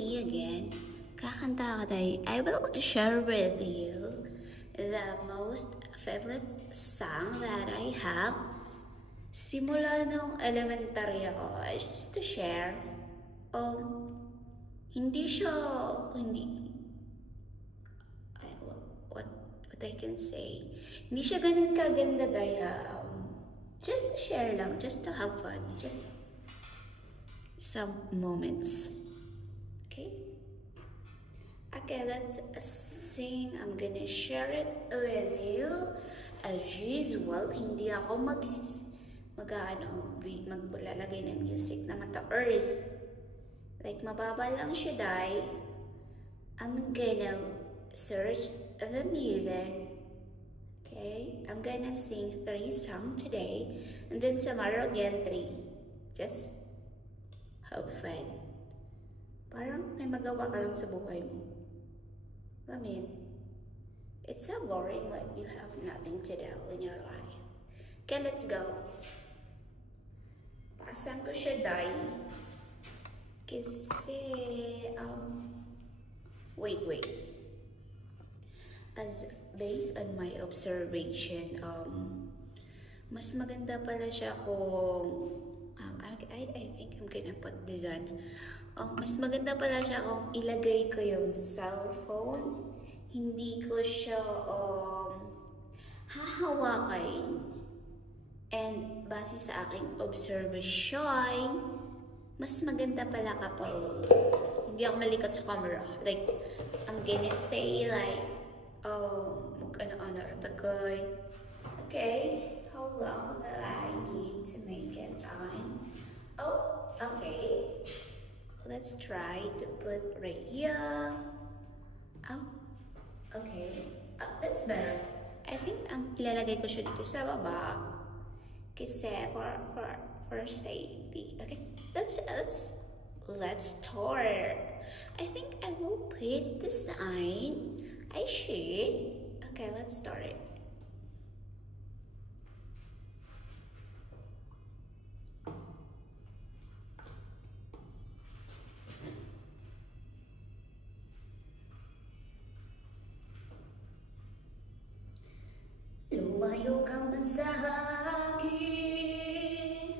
me again. Kakanta ko tayo. I will share with you the most favorite song that I have. Simula nung elementary ako, just to share. Hindi siya, what I can say. Hindi siya ganun kaganda daya. Just to share lang, just to have fun, just some moments. Okay, let's sing. I'm gonna share it with you. As usual, hindi ako maglalagay ng music na mataas. Like, mababa lang siya, dahil I'm gonna search the music. Okay, I'm gonna sing 3 songs today, and then tomorrow again 3. Just have fun. Parang may magawa ka lang sa buhay mo. I mean, it's so boring when you have nothing to do in your life. Okay, let's go. Paasan ko siya, dai. Kasi, wait. As based on my observation, mas maganda pala siya kung, I think I'm gonna put this on. Mas maganda pala siya kung ilagay ko yung cellphone. Hindi ko siya hahawakan. And base sa aking observation, mas maganda pala kapag hindi ako malikot sa camera. Like, I'm gonna stay like, mag-ano-ano tagay. Okay, how long will I need to make it on? Okay. Let's try to put right here. Okay. That's better. I think ilalagay ko siya dito sa baba. Kasi for safety. Okay. Let's start. I think I will put the sign. I should. Okay, let's start it. Lumayo ka man sa akin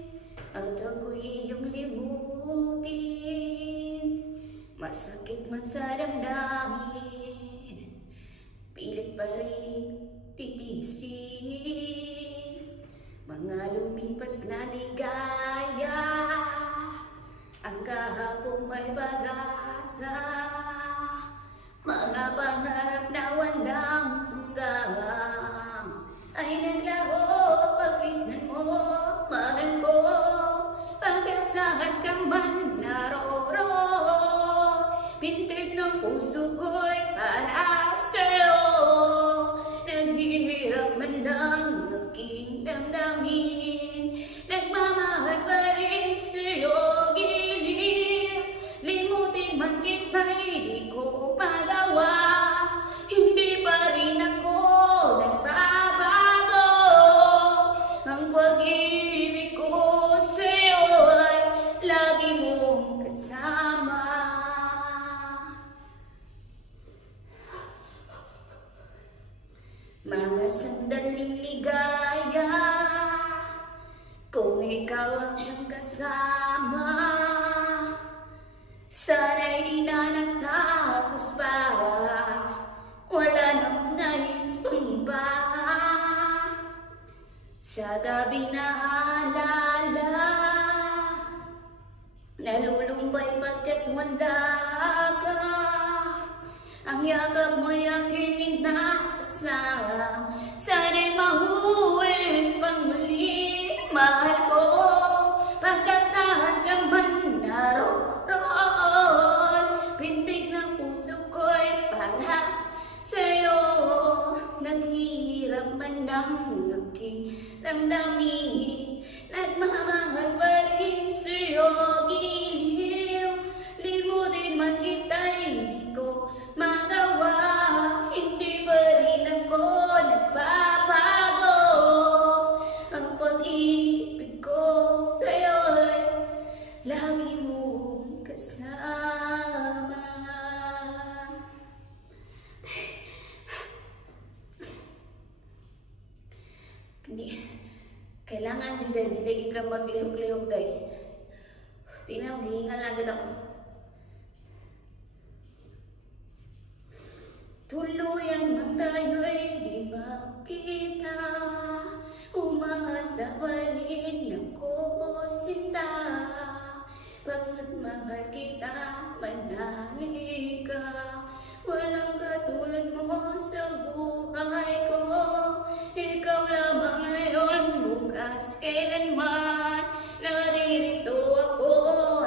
at ako'y iyong limutin. Masakit man sa damdamin, pilit pa rin titiisin. Mga lumipas na ligaya, ang kahapong may pag-asa. Mga pangarap na walang hanggan ay naglaho pagbisan mo, mahal ko. Bakit saan ka man naroon? Pintig ng puso ko'y para sa'yo. Naghihirap man ng aking damdamin, nagmamahal pa rin sa'yo giliw. Limutin man kita'y di ko magawa, hindi pa rin ako nagbabago. Ang pag-ibig ko sa'yo ay lagi mong kasama. Mga sandaling ligaya, kung ikaw ang siyang kasama, sana'y di na natapos pa. Wala nang nais pang iba. Sa gabi na halala, nalulumbay pagkat wala ka. Ang yakap mo'y aking inaasam, sana'y mahuwi pang muli. Mahal ko, pagkat saan ka man naroon, pintig ng puso ko'y para sa'yo. Naghihirap man ng aking damdamin, nagmamahal pa rin sa'yo giliw. Limutin man kita'y di ko magawa, hindi pa rin ako nagbabago. Ang pag-ibig ko sa'yo'y lagi mong kasama. Kailangan din dahil hindi ka maglihok-lihok dahil. Tingnan, maghihingal agad ako. Tuluyan man tayo'y di magkita, umasa pa rin ako sinta. Pagkat mahal kita, manali ka, walang katulad mo sa buhay ko. Ikaw lamang ngayon, bukas, kailanman, naririto ako.